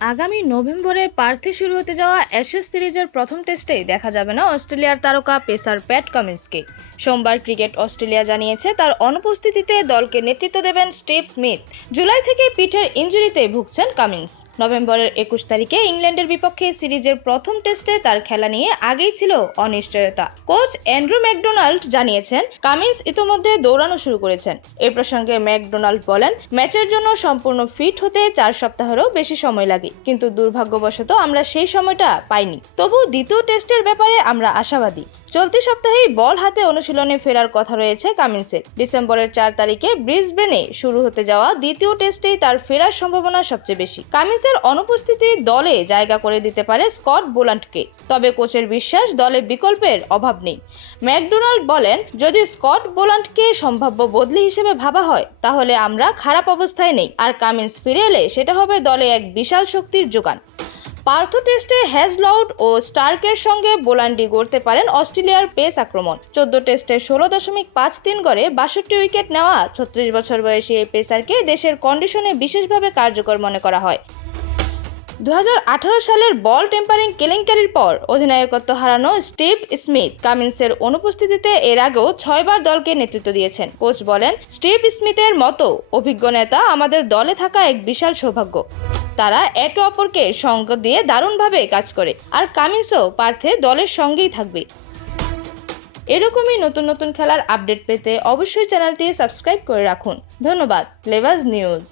আগামী নভেম্বরে পার্থে শুরু হতে যাওয়া অ্যাশেজ সিরিজের প্রথম টেস্টেই দেখা যাবে না অস্ট্রেলিয়ার তারকা পেসার প্যাট কামিন্সকে। সোমবার ক্রিকেট অস্ট্রেলিয়া জানিয়েছে, তার অনুপস্থিতিতে দলকে নেতৃত্ব দেবেন স্টিভ স্মিথ। জুলাই থেকে পিঠের ইঞ্জুরিতে ভুগছেন কামিন্স। নভেম্বরের একুশ তারিখে ইংল্যান্ডের বিপক্ষে সিরিজের প্রথম টেস্টে তার খেলা নিয়ে আগেই ছিল অনিশ্চয়তা। কোচ অ্যান্ড্রু ম্যাকডোনাল্ড জানিয়েছেন, কামিন্স ইতোমধ্যে দৌড়ানো শুরু করেছেন। এ প্রসঙ্গে ম্যাকডোনাল্ড বলেন, ম্যাচের জন্য সম্পূর্ণ ফিট হতে চার সপ্তাহেরও বেশি সময় লাগে। কিন্তু দুর্ভাগ্যবশত আমরা সেই সময়টা পাইনি। তবু দ্বিতীয় টেস্টের ব্যাপারে আমরা আশাবাদী। চলতি সপ্তাহেই বল হাতে অনুশীলনে ফেরার কথা রয়েছে কামিন্সের। ডিসেম্বরের চার তারিখে ব্রিসবেনে শুরু হতে যাওয়া দ্বিতীয় টেস্টেই তার ফেরার সম্ভাবনা সবচেয়ে বেশি। কামিন্সের অনুপস্থিতি দলে জায়গা করে দিতে পারে স্কট বোলান্টকে, তবে কোচের বিশ্বাস দলে বিকল্পের অভাব নেই। ম্যাকডোনাল্ড বলেন, যদি স্কট বোলান্টকে সম্ভাব্য বদলি হিসেবে ভাবা হয়, তাহলে আমরা খারাপ অবস্থায় নেই। আর কামিন্স ফিরে এলে সেটা হবে দলে এক বিশাল শক্তির যোগান। পার্থ টেস্টে হ্যাজলাউড ও স্টার্কের সঙ্গে বোলান্ডি গড়তে পারেন অস্ট্রেলিয়ার পেস আক্রমণ। চোদ্দ টেস্টে ষোলো দশমিক পাঁচ তিন গড়ে বাষট্টি উইকেট নেওয়া ছত্রিশ বছর বয়সী এই পেসারকে দেশের কন্ডিশনে বিশেষভাবে কার্যকর মনে করা হয়। দু হাজার আঠারো সালের বল টেম্পারিং কেলেঙ্কারির পর অধিনায়কত্ব হারানো স্টিভ স্মিথ কামিন্সের অনুপস্থিতিতে এর আগেও ছয়বার দলকে নেতৃত্ব দিয়েছেন। কোচ বলেন, স্টিভ স্মিথের মতো অভিজ্ঞ নেতা আমাদের দলে থাকা এক বিশাল সৌভাগ্য। তারা একে অপরকে সঙ্গ দিয়ে দারুণভাবে কাজ করে। আর কামিন্সও পার্থে দলের সঙ্গেই থাকবে। এরকমই নতুন নতুন খেলার আপডেট পেতে অবশ্যই চ্যানেলটি সাবস্ক্রাইব করে রাখুন। ধন্যবাদ লেভাজ নিউজ।